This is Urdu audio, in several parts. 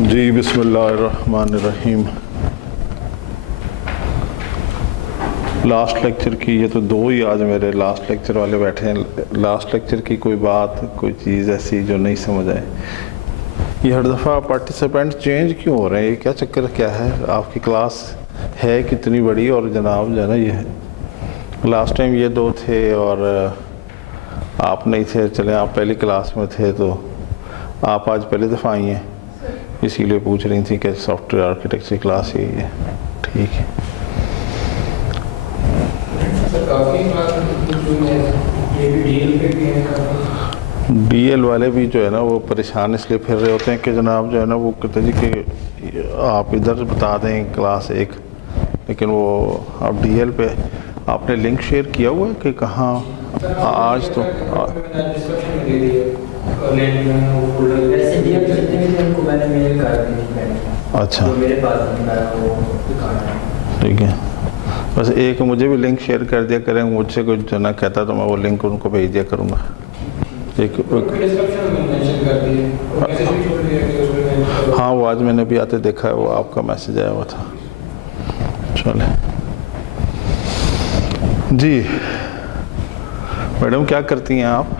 جی بسم اللہ الرحمن الرحیم. لاسٹ لیکچر کی یہ تو دو ہی آج میرے لاسٹ لیکچر والے بیٹھے ہیں. لاسٹ لیکچر کی کوئی بات کوئی چیز ایسی جو نہیں سمجھ آئے. یہ ہر دفعہ پارٹیسپینٹ چینج کیوں ہو رہے ہیں؟ یہ کیا چکر کیا ہے؟ آپ کی کلاس ہے کتنی بڑی اور جناب جو ہے نا یہ لاسٹ ٹائم یہ دو تھے اور آپ نہیں تھے. چلیں آپ پہلی کلاس میں تھے تو آپ آج پہلی دفعہ آئی ہیں اسی لیے پوچھ رہی تھیں کہ سافٹ ویئر آرکیٹیکچر کلاس یہی ہے. ٹھیک ہے. ڈی ایل والے بھی جو ہے نا وہ پریشان اس لیے پھر رہے ہوتے ہیں کہ جناب جو ہے نا وہ کہتے جی کہ آپ ادھر بتا دیں کلاس ایک، لیکن وہ آپ ڈی ایل پہ آپ نے لنک شیئر کیا ہوا ہے کہ کہاں؟ آج تو اچھا ٹھیک ہے. بس ایک مجھے بھی لنک شیئر کر دیا کریں. مجھ سے کچھ جو نہ کہتا تو میں وہ لنک ان کو بھیج دیا کروں گا. ہاں وہ آج میں نے بھی آتے دیکھا ہے، وہ آپ کا میسج آیا ہوا تھا. چلے جی میڈم کیا کرتی ہیں آپ؟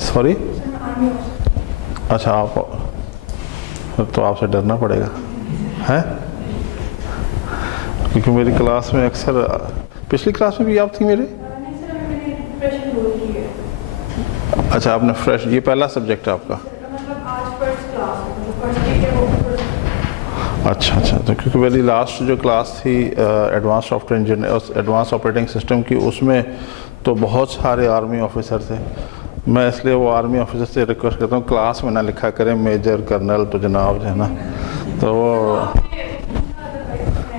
سوری اچھا آپ تو آپ سے ڈرنا پڑے گا ہے، کیونکہ میری کلاس میں اکثر پچھلی کلاس میں بھی آپ تھی میرے. اچھا آپ نے فریش، یہ پہلا سبجیکٹ ہے آپ کا؟ اچھا اچھا. تو کیونکہ میری لاسٹ جو کلاس تھی advance soft where engineer advance operating system کی، اس میں تو بہت سارے آرمی آفیسر تھے. میں اس لیے وہ آرمی آفیسر سے ریکویسٹ کرتا ہوں کلاس میں نہ لکھا کریں میجر کرنل، تو جناب جو ہے نا تو وہ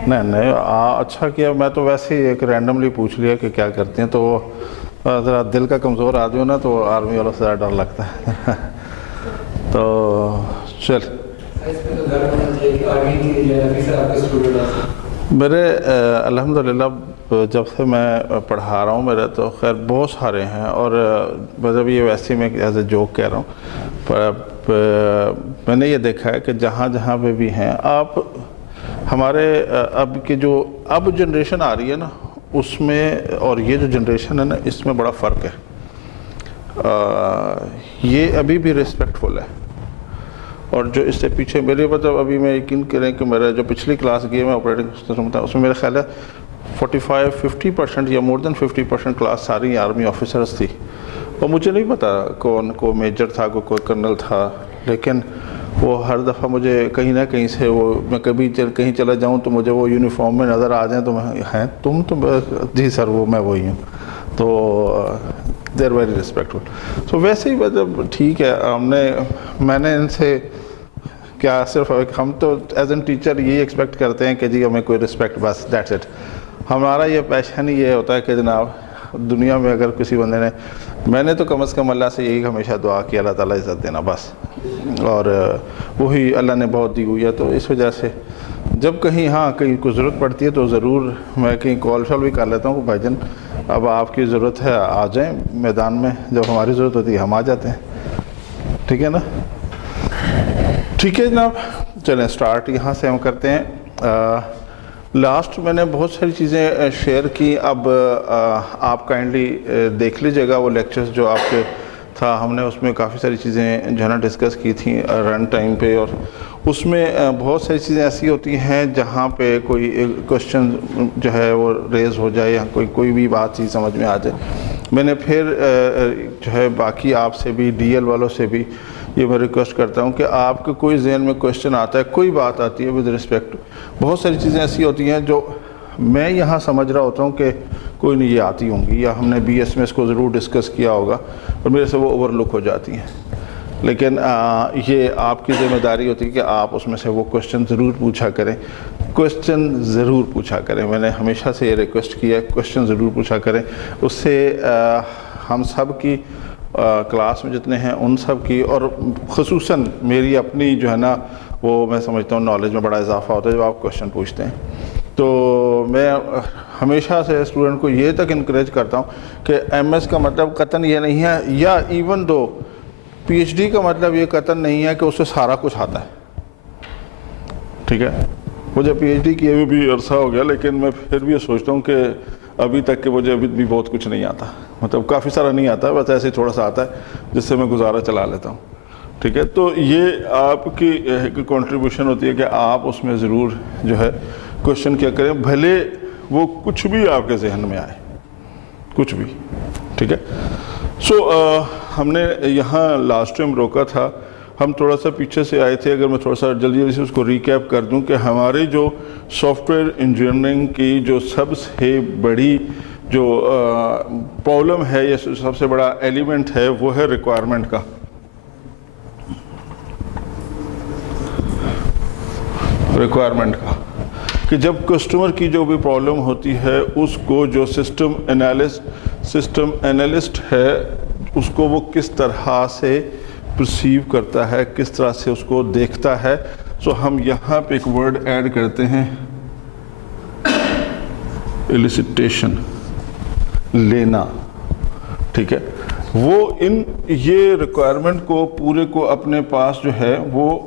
نہیں اچھا کیا. میں تو ویسے ہی ایک رینڈملی پوچھ لیا کہ کیا کرتے ہیں، تو وہ ذرا دل کا کمزور آدمی ہو نا تو آرمی والوں سے زیادہ ڈر لگتا ہے. تو چل میرے الحمدللہ جب سے میں پڑھا رہا ہوں میرے تو خیر بہت سارے ہیں، اور مطلب یہ ویسے میں ایز اے جوک کہہ رہا ہوں. میں نے یہ دیکھا ہے کہ جہاں جہاں پہ بھی ہیں آپ ہمارے اب کے جو اب جنریشن آ رہی ہے نا اس میں اور یہ جو جنریشن ہے نا اس میں بڑا فرق ہے. یہ ابھی بھی ریسپیکٹفل ہے، اور جو اس سے پیچھے میرے مطلب ابھی میں یقین کریں کہ میرا جو پچھلی کلاس گئی میں آپریٹنگ سسٹم تھا اس میں میرا خیال ہے 45-50% یا مور دین 50% کلاس ساری آرمی آفیسرز تھی. اور مجھے نہیں پتا کون کو میجر تھا کوئی کرنل تھا، لیکن وہ ہر دفعہ مجھے کہیں نہ کہیں سے وہ میں کبھی کہیں چلا جاؤں تو مجھے وہ یونیفارم میں نظر آ جائیں تو میں ہیں تم تو جی سر وہ میں وہی ہوں. تو دے آر ویری ریسپیکٹفل. تو ویسے ہی مطلب ٹھیک ہے. میں نے ان سے کیا صرف ہم تو ایز این ٹیچر یہی ایکسپیکٹ کرتے ہیں کہ جی ہمیں کوئی رسپیکٹ، بس دیٹس اٹ. ہمارا یہ پیشن ہی یہ ہوتا ہے کہ جناب دنیا میں اگر کسی بندے نے، میں نے تو کم از کم اللہ سے یہی ہمیشہ دعا کی اللہ تعالیٰ عزت دینا بس، اور وہی اللہ نے بہت دی ہوئی ہے. تو اس وجہ سے جب کہیں کہیں کوئی ضرورت پڑتی ہے تو ضرور میں کہیں کال شال بھی کر لیتا ہوں کہ بھائی جان اب آپ کی ضرورت ہے آ جائیں میدان میں. جب ہماری ضرورت ہوتی ہے ہم آ جاتے ہیں. ٹھیک ہے نا؟ ٹھیک ہے جناب چلیں سٹارٹ یہاں سے ہم کرتے ہیں. لاسٹ میں نے بہت ساری چیزیں شیئر کی. اب آپ کائنڈلی دیکھ لیجیے گا وہ لیکچرز جو آپ کے تھا. ہم نے اس میں کافی ساری چیزیں جو ہے نا ڈسکس کی تھیں رن ٹائم پہ، اور اس میں بہت ساری چیزیں ایسی ہوتی ہیں جہاں پہ کوئی کوشچن جو ہے وہ ریز ہو جائے یا کوئی بھی بات چیز سمجھ میں آ جائے. میں نے پھر جو ہے باقی آپ سے بھی ڈی ایل والوں سے بھی یہ میں ریکویسٹ کرتا ہوں کہ آپ کے کوئی ذہن میں کوشچن آتا ہے، کوئی بات آتی ہے ود رسپیکٹ، بہت ساری چیزیں ایسی ہوتی ہیں جو میں یہاں سمجھ رہا ہوتا ہوں کہ کوئی نہیں یہ آتی ہوں گی یا ہم نے بی ایس میں اس کو ضرور ڈسکس کیا ہوگا، اور میرے سے وہ اوور لک ہو جاتی ہیں. لیکن یہ آپ کی ذمہ داری ہوتی ہے کہ آپ اس میں سے وہ کوشچن ضرور پوچھا کریں. کوشچن ضرور پوچھا کریں. میں نے ہمیشہ سے یہ ریکویسٹ کیا ہے کوشچن ضرور پوچھا کریں. اس سے ہم سب کی کلاس میں جتنے ہیں ان سب کی، اور خصوصاً میری اپنی جو ہے نا وہ میں سمجھتا ہوں نالج میں بڑا اضافہ ہوتا ہے جب آپ کوشچن پوچھتے ہیں. تو میں ہمیشہ سے اسٹوڈنٹ کو یہ تک انکریج کرتا ہوں کہ ایم ایس کا مطلب قطعاً یہ نہیں ہے، یا ایون دو پی ایچ ڈی کا مطلب یہ قطعاً نہیں ہے کہ اسے سارا کچھ آتا ہے. ٹھیک ہے, مجھے پی ایچ ڈی کیے ہوئے بھی عرصہ ہو گیا, لیکن میں پھر بھی یہ سوچتا ہوں کہ ابھی تک کہ مجھے ابھی بھی بہت کچھ نہیں آتا, مطلب کافی سارا نہیں آتا, بس ایسے تھوڑا سا آتا ہے جس سے میں گزارا چلا لیتا ہوں. ٹھیک ہے, تو یہ آپ کی کنٹریبیوشن ہوتی ہے کہ آپ اس میں ضرور جو ہے کوشچن کیا کریں, بھلے وہ کچھ بھی آپ کے ذہن میں آئے, کچھ بھی. ٹھیک ہے, سو ہم نے یہاں لاسٹ ٹائم روکا تھا, ہم تھوڑا سا پیچھے سے آئے تھے. اگر میں تھوڑا سا جلدی سے اس کو ریکیپ کر دوں کہ ہمارے جو سافٹ ویئر انجینئرنگ کی جو سب سے بڑی جو پرابلم ہے یا سب سے بڑا ایلیمنٹ ہے وہ ہے ریکوائرمنٹ کا. ریکوائرمنٹ کا کہ جب کسٹمر کی جو بھی پرابلم ہوتی ہے اس کو جو سسٹم انالسٹ ہے اس کو وہ کس طرح سے پرسیو کرتا ہے, کس طرح سے اس کو دیکھتا ہے. سو ہم یہاں پہ ایک ورڈ ایڈ کرتے ہیں, ایلیسیٹیشن, لینا. ٹھیک ہے, وہ یہ ریکوائرمنٹ کو پورے کو اپنے پاس جو ہے وہ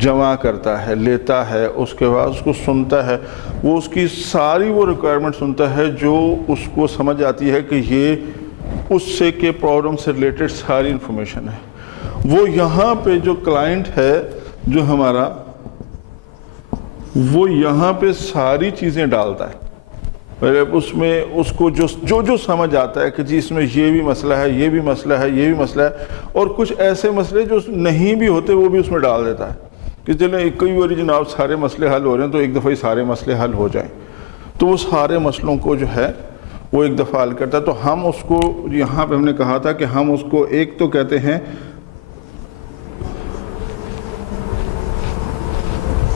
جمع کرتا ہے, لیتا ہے, اس کے بعد اس کو سنتا ہے, وہ اس کی ساری وہ ریکوائرمنٹ سنتا ہے جو اس کو سمجھ آتی ہے کہ یہ اس سے کے پرابلم سے ریلیٹڈ ساری انفارمیشن ہے. وہ یہاں پہ جو کلائنٹ ہے جو ہمارا, وہ یہاں پہ ساری چیزیں ڈالتا ہے. اس میں اس کو جو سمجھ آتا ہے کہ جی اس میں یہ بھی مسئلہ ہے, یہ بھی مسئلہ ہے, یہ بھی مسئلہ ہے, اور کچھ ایسے مسئلے جو نہیں بھی ہوتے وہ بھی اس میں ڈال دیتا ہے کہ چلیں کئی بار جناب سارے مسئلے حل ہو رہے ہیں تو ایک دفعہ ہی سارے مسئلے حل ہو جائیں. تو وہ سارے مسئلوں کو جو ہے وہ ایک دفعہ حل کرتا ہے. تو ہم اس کو یہاں پہ ہم نے کہا تھا کہ ہم اس کو ایک تو کہتے ہیں,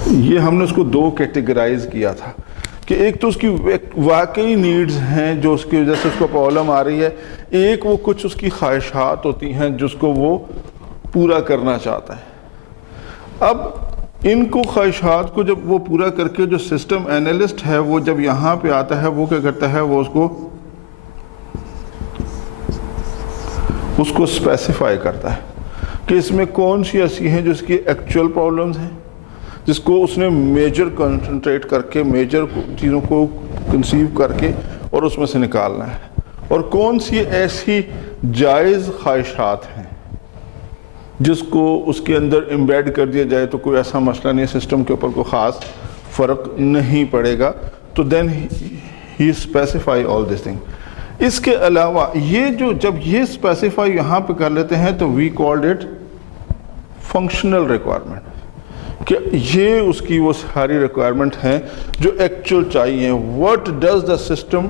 یہ ہم نے اس کو دو کیٹیگرائز کیا تھا کہ ایک تو اس کی واقعی نیڈز ہیں جو اس کی وجہ سے اس کو پرابلم آ رہی ہے, ایک وہ کچھ اس کی خواہشات ہوتی ہیں جس کو وہ پورا کرنا چاہتا ہے. اب ان کو خواہشات کو جب وہ پورا کر کے جو سسٹم انالسٹ ہے وہ جب یہاں پہ آتا ہے وہ کیا کرتا ہے, وہ اس کو اسپیسیفائی کرتا ہے کہ اس میں کون سی ایسی ہیں جو اس کی ایکچوئل پرابلمز ہیں جس کو اس نے میجر کنسنٹریٹ کر کے میجر چیزوں کو کنسیو کر کے اور اس میں سے نکالنا ہے, اور کون سی ایسی جائز خواہشات ہیں جس کو اس کے اندر امبیڈ کر دیا جائے تو کوئی ایسا مسئلہ نہیں, سسٹم کے اوپر کوئی خاص فرق نہیں پڑے گا. تو دین ہی اسپیسیفائی آل دس تھنگ. اس کے علاوہ یہ جو جب یہ اسپیسیفائی یہاں پہ کر لیتے ہیں تو we called it functional requirement, کہ یہ اس کی وہ ساری ریکوائرمنٹ ہیں جو ایکچوئل چاہیے. What does the system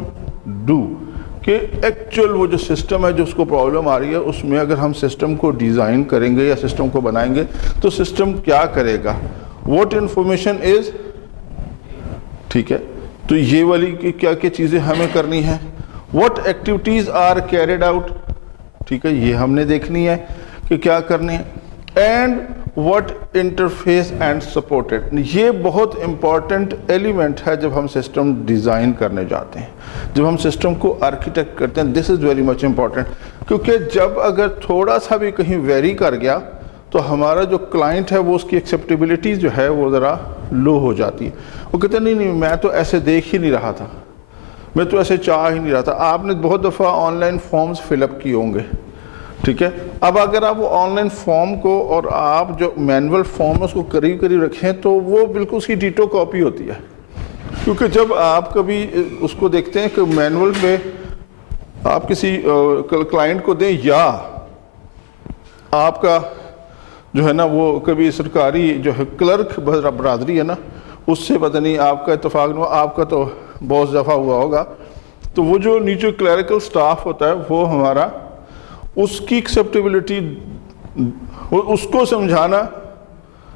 do, کہ ایکچوئل وہ جو سسٹم ہے جو اس کو پرابلم آ رہی ہے اس میں اگر ہم سسٹم کو ڈیزائن کریں گے یا سسٹم کو بنائیں گے تو سسٹم کیا کرے گا, واٹ انفارمیشن از. ٹھیک ہے, تو یہ والی کیا کیا چیزیں ہمیں کرنی ہیں, what activities are carried out. ٹھیک ہے, یہ ہم نے دیکھنی ہے کہ کیا کرنی ہے. And what interface and supported, یہ بہت امپورٹنٹ ایلیمنٹ ہے جب ہم سسٹم ڈیزائن کرنے جاتے ہیں, جب ہم سسٹم کو آرکیٹیکٹ کرتے ہیں. دس از ویری مچ امپورٹنٹ, کیونکہ جب اگر تھوڑا سا بھی کہیں ویری کر گیا تو ہمارا جو کلائنٹ ہے وہ اس کی ایکسیپٹیبلٹی جو ہے وہ ذرا لو ہو جاتی ہے. وہ کہتے ہیں نہیں میں تو ایسے دیکھ ہی نہیں رہا تھا, میں تو ایسے چاہ ہی نہیں رہا تھا. آپ نے بہت دفعہ آن لائن فارمز فل اپ کیے ہوں گے. ٹھیک ہے, اب اگر آپ وہ آن لائن فارم کو اور آپ جو مینول فارم اس کو قریب قریب رکھیں تو وہ بالکل اس کی ڈیٹو کاپی ہوتی ہے. کیونکہ جب آپ کبھی اس کو دیکھتے ہیں کہ مینول میں آپ کسی کلائنٹ کو دیں یا آپ کا جو ہے نا وہ کبھی سرکاری جو ہے کلرک برادری ہے نا اس سے پتہ نہیں آپ کا اتفاق نہیں ہوا, آپ کا تو بہت دفعہ ہوا ہوگا, تو وہ جو نیچے کلیریکل سٹاف ہوتا ہے وہ ہمارا اس کی ایکسیپٹیبلٹی اس کو سمجھانا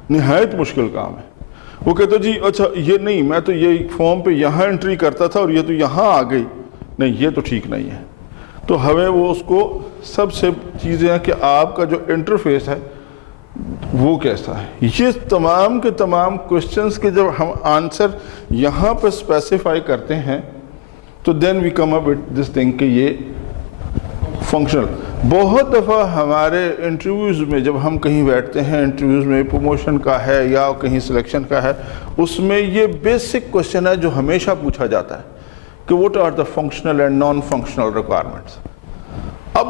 نہایت مشکل کام ہے. وہ کہتا جی اچھا یہ نہیں میں تو یہ فارم پہ یہاں انٹری کرتا تھا اور یہ تو یہاں آ گئی, نہیں یہ تو ٹھیک نہیں ہے. تو ہمیں وہ اس کو سب سے چیزیں ہیں کہ آپ کا جو انٹرفیس ہے وہ کیسا ہے. یہ تمام کے تمام کوشچنس کے جب ہم آنسر یہاں پہ اسپیسیفائی کرتے ہیں تو دین وی کم اپ وتھ دس تھنگ کہ یہ فنکشنل. بہت دفعہ ہمارے انٹرویوز میں جب ہم کہیں بیٹھتے ہیں، انٹرویوز میں پروموشن کا ہے یا کہیں سلیکشن کا ہے، اس میں یہ بیسک کوشچن ہے جو ہمیشہ پوچھا جاتا ہے کہ what are the functional and non functional requirements. اب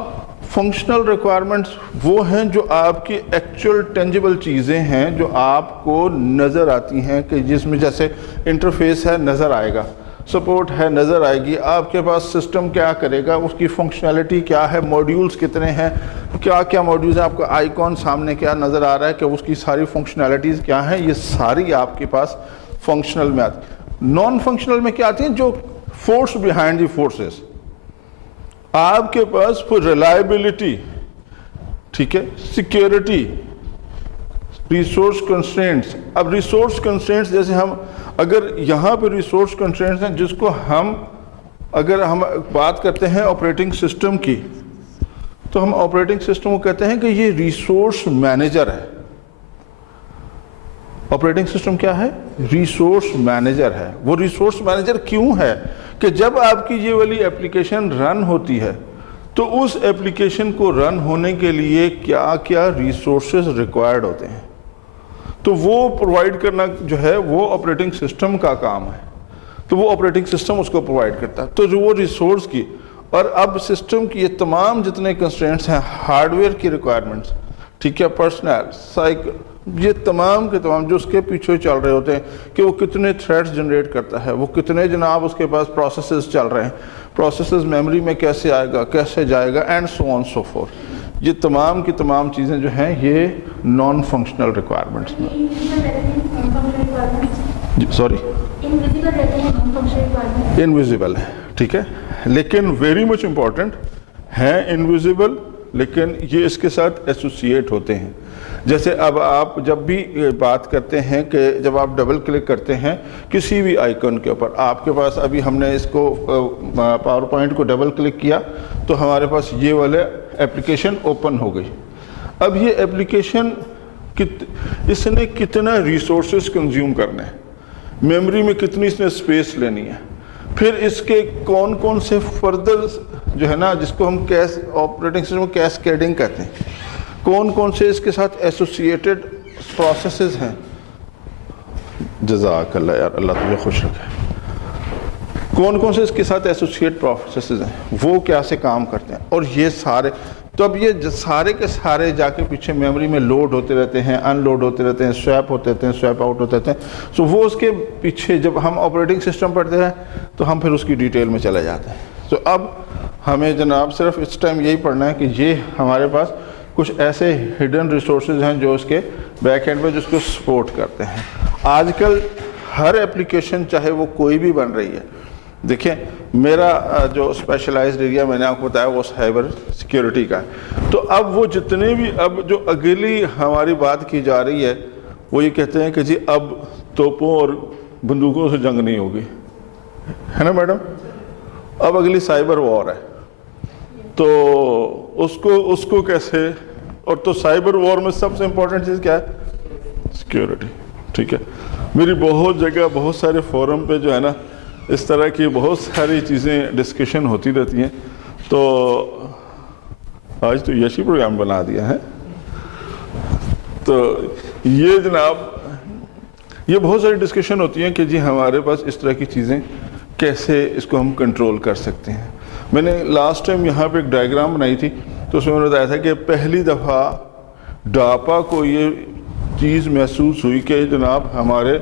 فنکشنل ریکوائرمنٹس وہ ہیں جو آپ کی ایکچوئل ٹینجیبل چیزیں ہیں جو آپ کو نظر آتی ہیں، کہ جس میں جیسے انٹرفیس ہے نظر آئے گا، سپورٹ ہے نظر آئے گی، آپ کے پاس سسٹم کیا کرے گا، اس کی فنکشنلٹی کیا ہے، موڈیولز کتنے ہیں، کیا کیا موڈیولز ہیں، آپ کا آئیکن سامنے کیا نظر آ رہا ہے کہ اس کی ساری فنکشنلٹیز کیا ہیں، یہ ساری آپ کے پاس فنکشنل میں آتی۔ نان فنکشنل میں کیا آتی ہیں؟ جو فورس بیہائنڈ دی فورسز، آپ کے پاس ریلائبلٹی، ٹھیک ہے، سیکیورٹی، ریسورس کنسٹرینٹس۔ اب ریسورس کنسٹرینٹس جیسے ہم اگر یہاں پہ ریسورس کنسٹرینٹس ہیں جس کو اگر ہم بات کرتے ہیں آپریٹنگ سسٹم کی، تو ہم آپریٹنگ سسٹم کو کہتے ہیں کہ یہ ریسورس مینیجر ہے۔ آپریٹنگ سسٹم کیا ہے؟ ریسورس مینیجر ہے۔ وہ ریسورس مینیجر کیوں ہے؟ کہ جب آپ کی یہ والی اپلیکیشن رن ہوتی ہے تو اس اپلیکیشن کو رن ہونے کے لیے کیا کیا ریسورسز ریکوائرڈ ہوتے ہیں، تو وہ پرووائڈ کرنا جو ہے وہ آپریٹنگ سسٹم کا کام ہے، تو وہ آپریٹنگ سسٹم اس کو پرووائڈ کرتا ہے۔ تو جو وہ ریسورس کی، اور اب سسٹم کی یہ تمام جتنے کنسٹرینٹس ہیں، ہارڈ ویئر کی ریکوائرمنٹس، ٹھیک ہے، پرسنل، سائیکل، یہ تمام کے تمام جو اس کے پیچھے چل رہے ہوتے ہیں کہ وہ کتنے تھریڈز جنریٹ کرتا ہے، وہ کتنے جناب اس کے پاس پروسیسز چل رہے ہیں، پروسیسز میموری میں کیسے آئے گا، کیسے جائے گا، and so on so forth, یہ تمام کی تمام چیزیں جو ہیں یہ نان فنکشنل ریکوائرمنٹس میں، سوری انویزیبل ہے، ٹھیک ہے، لیکن ویری مچ امپورٹنٹ ہیں انویزیبل، لیکن یہ اس کے ساتھ ایسوسیٹ ہوتے ہیں۔ جیسے اب آپ جب بھی بات کرتے ہیں کہ جب آپ ڈبل کلک کرتے ہیں کسی بھی آئیکن کے اوپر، آپ کے پاس ابھی ہم نے اس کو پاور پوائنٹ کو ڈبل کلک کیا تو ہمارے پاس یہ والے ایپلیکیشن اوپن ہو گئی۔ اب یہ ایپلیکیشن اس نے کتنا ریسورسز کنزیوم کرنے ہیں، میموری میں کتنی اس نے سپیس لینی ہے، پھر اس کے کون کون سے فردر جو ہے نا جس کو ہم آپریٹنگ سسٹم کیسکیڈنگ کہتے ہیں، کون کون سے اس کے ساتھ ایسوسیٹڈ پروسیسز ہیں۔ جزاک اللہ یار، اللہ تجھے خوش رکھے۔ کون کون سے اس کے ساتھ ایسوسیٹ پروسیسز ہیں، وہ کیسے کام کرتے ہیں، اور یہ سارے، تو اب یہ سارے کے سارے جا کے پیچھے میموری میں لوڈ ہوتے رہتے ہیں، ان لوڈ ہوتے رہتے ہیں، سویپ ہوتے رہتے ہیں، سویپ آؤٹ ہوتے رہتے ہیں۔ سو وہ اس کے پیچھے جب ہم آپریٹنگ سسٹم پڑھتے ہیں تو ہم پھر اس کی ڈیٹیل میں چلے جاتے ہیں۔ تو اب ہمیں جناب صرف اس ٹائم یہی پڑھنا ہے کہ یہ ہمارے پاس کچھ ایسے ہڈن ریسورسز ہیں جو اس کے بیک اینڈ میں جس کو سپورٹ کرتے ہیں۔ آج کل ہر ایپلیکیشن چاہے وہ کوئی بھی بن رہی ہے، دیکھیں میرا جو اسپیشلائزڈ ایریا میں نے آپ کو بتایا وہ سائبر سیکیورٹی کا ہے، تو اب وہ جتنے بھی اب جو اگلی ہماری بات کی جا رہی ہے وہ یہ کہتے ہیں کہ جی اب توپوں اور بندوقوں سے جنگ نہیں ہوگی، ہے نا میڈم، اب اگلی سائبر وار ہے، تو اس کو کیسے، اور تو سائبر وار میں سب سے امپورٹنٹ چیز کیا ہے؟ سیکیورٹی، ٹھیک ہے۔ میری بہت جگہ بہت سارے فورم پہ جو ہے نا اس طرح کی بہت ساری چیزیں ڈسکشن ہوتی رہتی ہیں، تو آج تو یشی پروگرام بنا دیا ہے، تو یہ جناب یہ بہت ساری ڈسکشن ہوتی ہیں کہ جی ہمارے پاس اس طرح کی چیزیں کیسے اس کو ہم کنٹرول کر سکتے ہیں۔ میں نے لاسٹ ٹائم یہاں پہ ایک ڈائیگرام بنائی تھی تو اس میں نے بتایا تھا کہ پہلی دفعہ ڈاپا کو یہ چیز محسوس ہوئی کہ جناب ہمارے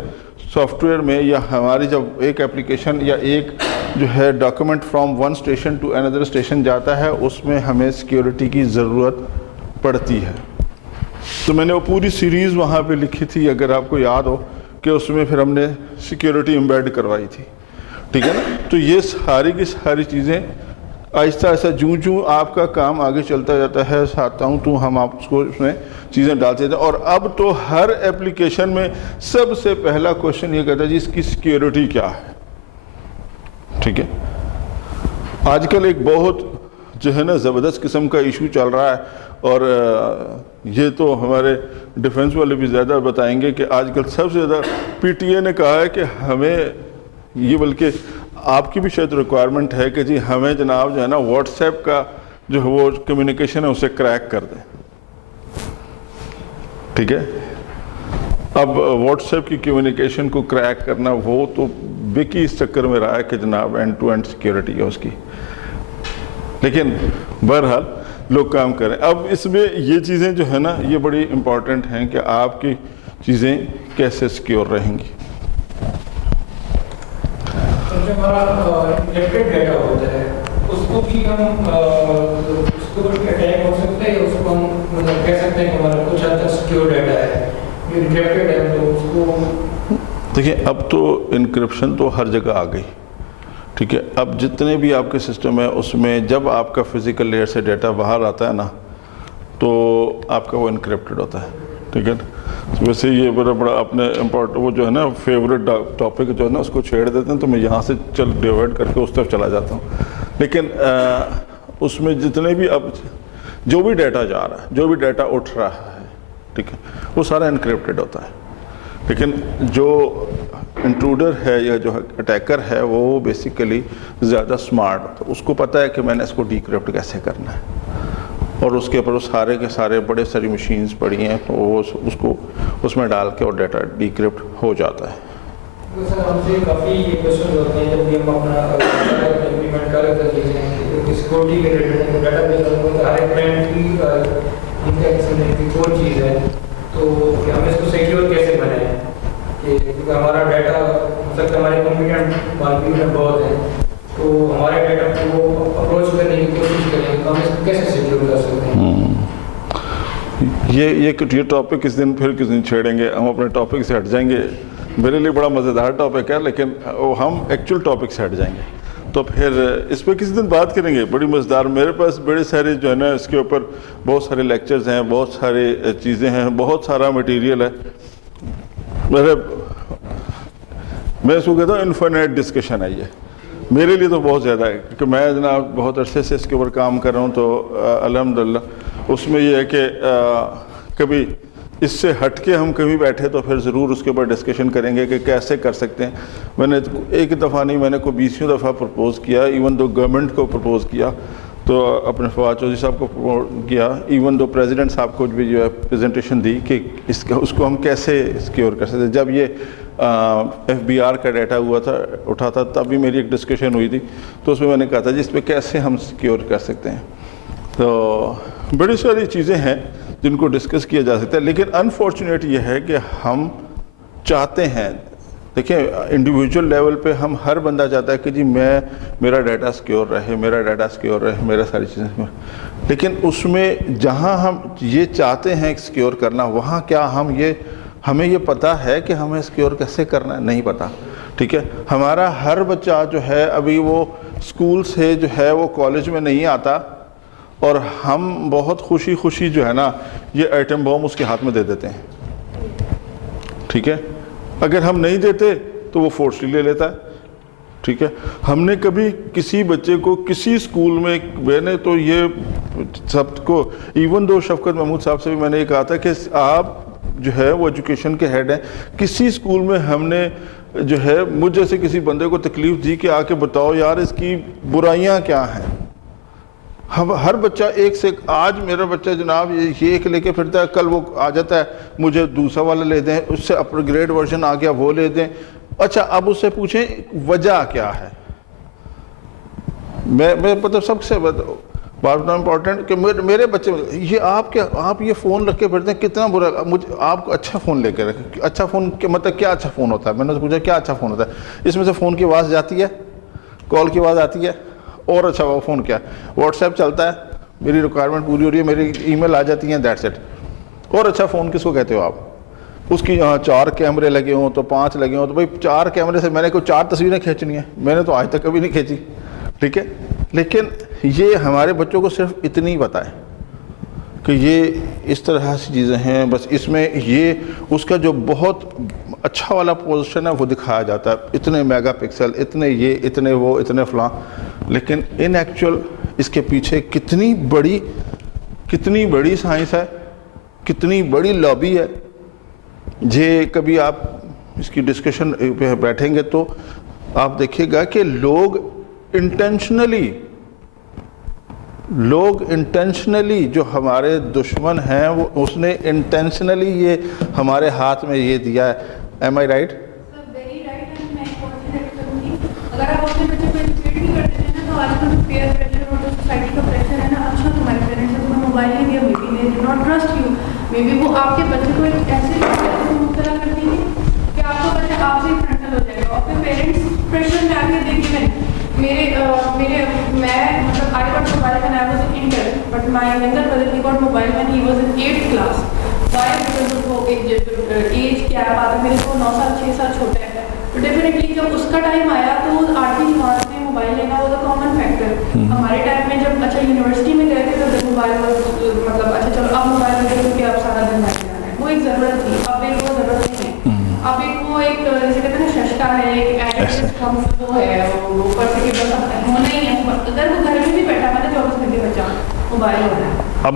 سافٹ ویئر میں یا ہماری جب ایک اپلیکیشن یا ایک جو ہے document from one station to another station جاتا ہے اس میں ہمیں سیکیورٹی کی ضرورت پڑتی ہے۔ تو میں نے وہ پوری سیریز وہاں پہ لکھی تھی، اگر آپ کو یاد ہو، کہ اس میں پھر ہم نے سیکیورٹی امبیڈ کروائی تھی، ٹھیک ہے نا۔ تو یہ ساری کی ساری چیزیں آہستہ آہستہ جوں آپ کا کام آگے چلتا جاتا ہے ساتھ تو ہم آپ کو اس میں چیزیں ڈالتے جاتے ہیں، اور اب تو ہر ایپلیکیشن میں سب سے پہلا کوشچن یہ کہتا ہے جی اس کی سیکیورٹی کیا ہے، ٹھیک ہے۔ آج کل ایک بہت جو ہے نا زبردست قسم کا ایشو چل رہا ہے، اور یہ تو ہمارے ڈیفنس والے بھی زیادہ بتائیں گے کہ آج کل سب سے زیادہ پی ٹی اے نے کہا ہے کہ ہمیں یہ، بلکہ آپ کی بھی شاید ریکوائرمنٹ ہے کہ جی ہمیں جناب جو ہے نا واٹس ایپ کا جو ہے وہ کمیونیکیشن ہے اسے کریک کر دیں. ٹھیک ہے. اب واٹس ایپ کی کمیونیکیشن کو کریک کرنا وہ تو وکی اس چکر میں رہا ہے کہ جناب اینڈ ٹو اینڈ سیکیورٹی ہے اس کی. لیکن بہرحال لوگ کام کریں. اب اس میں یہ چیزیں جو ہے نا یہ بڑی امپورٹنٹ ہیں کہ آپ کی چیزیں کیسے سیکیور رہیں گی. جو ہمارا انکرپٹڈ ڈیٹا ہوتا ہے اس کو بھی ہم اس کو بھی اٹیک ہو سکتے ہیں, اس کو ہم مطلب کہہ سکتے ہیں کہ ہمارا کچھ حد تک سیکیور ڈیٹا ہے جو انکرپٹڈ ہے تو اس کو. دیکھیں اب تو انکرپشن تو ہر جگہ آ گئی. ٹھیک ہے. اب جتنے بھی آپ کے سسٹم ہیں اس میں جب آپ کا فزیکل لیئر سے ڈیٹا باہر آتا ہے نا تو آپ کا وہ انکرپٹڈ ہوتا ہے. ٹھیک ہے. ویسے یہ بڑا اپنے امپورٹنٹ وہ جو ہے نا فیوریٹ ٹاپک جو ہے نا اس کو چھیڑ دیتے ہیں تو میں یہاں سے ڈیوائڈ کر کے اس طرف چلا جاتا ہوں. لیکن اس میں جتنے بھی اب جو بھی ڈیٹا جا رہا ہے جو بھی ڈیٹا اٹھ رہا ہے ٹھیک ہے وہ سارا انکرپٹڈ ہوتا ہے. لیکن جو انٹروڈر ہے یا جو اٹیکر ہے وہ بیسیکلی زیادہ سمارٹ ہوتا ہے. اس کو پتہ ہے کہ میں نے اس کو ڈیکرپٹ کیسے کرنا ہے اور اس کے اوپر وہ سارے کے سارے بڑے ساری مشینز پڑی ہیں تو وہ اس کو اس میں ڈال کے اور ڈیٹا ڈیکرپٹ ہو جاتا ہے. سر ہم سے کافی کوشچن ہوتے ہیں جب بھی ہم اپنا امپلیمنٹ کر رہے ہیں سیکورٹی کے ریلیٹڈ ڈیٹا بیس ہر ایک برانڈ کی ہم کیا سمجھیں کہ کون چیز ہے تو ہم اس کو سیکیور کیسے بنائیں کہ کیونکہ ہمارا ڈیٹا ہو سکتا ہے ہمارے کمپیٹنٹ مارکیٹ میں بہت ہیں تو ہمارے ڈیٹا کو اپروچ کرنے کی کوشش کریں تو ہم اس کو کیسے سیکیور کر سکتے ہیں. یہ ٹاپک کس دن پھر کس دن چھیڑیں گے. ہم اپنے ٹاپک سے ہٹ جائیں گے. میرے لیے بڑا مزیدار ٹاپک ہے لیکن ہم ایکچوئل ٹاپک سے ہٹ جائیں گے تو پھر اس پہ کسی دن بات کریں گے. بڑی مزیدار میرے پاس بڑے سارے جو ہے نا اس کے اوپر بہت سارے لیکچرز ہیں بہت سارے چیزیں ہیں بہت سارا مٹیریل ہے. میں اس کو کہتا ہوں انفینائٹ ڈسکشن ہے. یہ میرے لیے تو بہت زیادہ ہے کیونکہ میں جناب بہت عرصے سے اس کے اوپر کام کر رہا ہوں تو الحمدللہ اس میں یہ ہے کہ کبھی اس سے ہٹ کے ہم کبھی بیٹھے تو پھر ضرور اس کے اوپر ڈسکشن کریں گے کہ کیسے کر سکتے ہیں. میں نے ایک دفعہ نہیں میں نے کوئی 20 دفعہ پرپوز کیا ایون دو گورنمنٹ کو پرپوز کیا تو اپنے فواد چودھری صاحب کو کیا ایون دو پریزیڈنٹ صاحب کو بھی جو ہے پریزنٹیشن دی کہ اس کو ہم کیسے سیکیور کر سکتے ہیں. جب یہ ایف بی آر کا ڈیٹا اٹھا تھا تب بھی میری ایک ڈسکشن ہوئی تھی تو اس میں میں نے کہا تھا جی اس پہ کیسے ہم سیکیور کر سکتے ہیں. تو بڑی ساری چیزیں ہیں جن کو ڈسکس کیا جا سکتا ہے لیکن انفارچونیٹ یہ ہے کہ ہم چاہتے ہیں دیکھیں انڈیویجول لیول پہ ہم ہر بندہ چاہتا ہے کہ جی میرا ڈیٹا سیکیور رہے میرا ساری چیزیں لیکن اس میں جہاں ہم یہ چاہتے ہیں سیکیور کرنا وہاں کیا ہمیں یہ پتہ ہے کہ ہمیں سیکیور کیسے کرنا ہے نہیں پتہ. ٹھیک ہے. ہمارا ہر بچہ جو ہے ابھی وہ اسکول سے جو ہے وہ کالج میں نہیں آتا اور ہم بہت خوشی جو ہے نا یہ ایٹم بوم اس کے ہاتھ میں دے دیتے ہیں. ٹھیک ہے. اگر ہم نہیں دیتے تو وہ فورسلی لے لیتا ہے. ٹھیک ہے. ہم نے کبھی کسی بچے کو کسی اسکول میں نے تو یہ سب کو ایون دو شفقت محمود صاحب سے بھی میں نے یہ کہا تھا کہ آپ جو ہے وہ ایجوکیشن کے ہیڈ ہیں کسی اسکول میں ہم نے جو ہے مجھ جیسے کسی بندے کو تکلیف دی کہ آ کے بتاؤ یار اس کی برائیاں کیا ہیں. ہر بچہ ایک سے آج میرا بچہ جناب یہ ایک لے کے پھرتا ہے کل وہ آ جاتا ہے مجھے دوسرا والا لے دیں اس سے اپر گریڈ ورژن آ گیا وہ لے دیں. اچھا اب اس سے پوچھیں وجہ کیا ہے. میں مطلب سب سے بات امپورٹنٹ کہ میرے بچے یہ آپ یہ فون رکھ کے پھرتے ہیں کتنا برا آپ کو اچھا فون لے کے رکھیں. اچھا فون مطلب کیا اچھا فون ہوتا ہے. میں نے پوچھا کیا اچھا فون ہوتا ہے. اس میں سے فون کی آواز جاتی ہے کال کی آواز آتی ہے اور اچھا وہ فون کیا واٹس ایپ چلتا ہے میری ریکوائرمنٹ پوری ہو رہی ہے میری ای میل آ جاتی ہیں دیٹس اٹ. اور اچھا فون کس کو کہتے ہو آپ. اس کی یہاں 4 کیمرے لگے ہوں تو 5 لگے ہوں تو بھائی 4 کیمرے سے میں نے کوئی 4 تصویریں کھینچنی ہیں میں نے تو آج تک کبھی نہیں کھینچی. ٹھیک ہے. لیکن یہ ہمارے بچوں کو صرف اتنی ہی پتہ ہے کہ یہ اس طرح سے چیزیں ہیں بس اس میں یہ اس کا جو بہت اچھا والا پوزیشن ہے وہ دکھایا جاتا ہے اتنے میگا پکسل اتنے یہ اتنے وہ اتنے فلاں. لیکن ان ایکچوئل اس کے پیچھے کتنی بڑی سائنس ہے کتنی بڑی لابی ہے. کبھی آپ اس کی ڈسکشن پہ بیٹھیں گے تو آپ دیکھیے گا کہ لوگ انٹینشنلی لوگ انٹینشنلی جو ہمارے دشمن ہیں وہ اس نے انٹینشنلی یہ ہمارے ہاتھ میں یہ دیا ہے. ایم آئی رائٹ؟ Very right. میں ایک اور چیز ایڈ کروں گی, اگر آپ اپنے بچے کو ایجوکیٹ بھی کرتے ہیں نا, تو آج کل پیئر پریشر اور جو سوسائٹی کا پریشر ہے نا, اچھا تمہارے پیرنٹس نے تمہیں موبائل نہیں دیا, maybe they do not trust you, maybe وہ آپ کے بچے کو ایک ایسے مبتلا کر دیں گے کہ آپ کا بچہ آپ سے فرنٹل ہو جائے گا. اور پھر پیرنٹس پریشر میں آ کے دیکھیے میں مطلب I got mobile when I was in Inter, but my younger brother he got mobile when he was in 8th class. Why? Because of وہ ایج کیا ہے, بات میرے کو 9 سال 6 سال چھوٹا ہے, تو ڈیفینیٹلی جب اس کا ٹائم آیا تو 8ویں کلاس میں موبائل لینا وہ کامن فیکٹر. ہمارے ٹائم میں جب اچھا یونیورسٹی میں گئے تھے تو موبائل مطلب اچھا چلو اب موبائل میں کیونکہ آپ سارا دن بیٹھ جانا ہے, وہ ایک ضرورت تھی. اب ایک وہ ضرورت نہیں ہے. اب ایک وہ ایک جیسے کہتے ہیں نا ششکا ہے, ایک ایڈریس وہ ہے, وہ اوپر سے کہ بس ہونا ہی ہے. اگر وہ گھر میں بھی بیٹھا ہوا نا 24 گھنٹے بچہ موبائل ہو رہا ہے. اب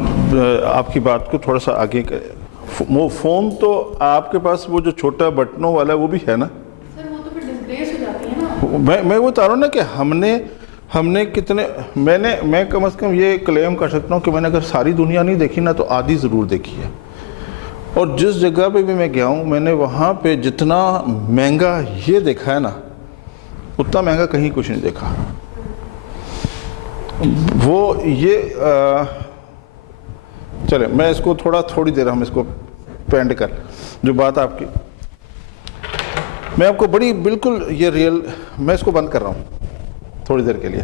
آپ کی بات کو تھوڑا سا آگے وہ فون تو آپ کے پاس وہ جو چھوٹا بٹنوں والا ہے وہ بھی ہے نا سر, وہ تو پھر ڈسگریس ہو جاتی ہے نا. میں وہ بتا رہا ہوں نا کہ ہم نے کتنے میں کم از کم یہ کلیم کر سکتا ہوں کہ میں نے اگر ساری دنیا نہیں دیکھی نا تو آدھی ضرور دیکھی ہے. اور جس جگہ پہ بھی میں گیا ہوں میں نے وہاں پہ جتنا مہنگا یہ دیکھا ہے نا اتنا مہنگا کہیں کچھ نہیں دیکھا. وہ یہ چلے میں اس کو تھوڑی دیر ہم اس کو پینڈ کر جو بات آپ کی, میں آپ کو بڑی بالکل یہ ریئل, میں اس کو بند کر رہا ہوں تھوڑی دیر کے لیے.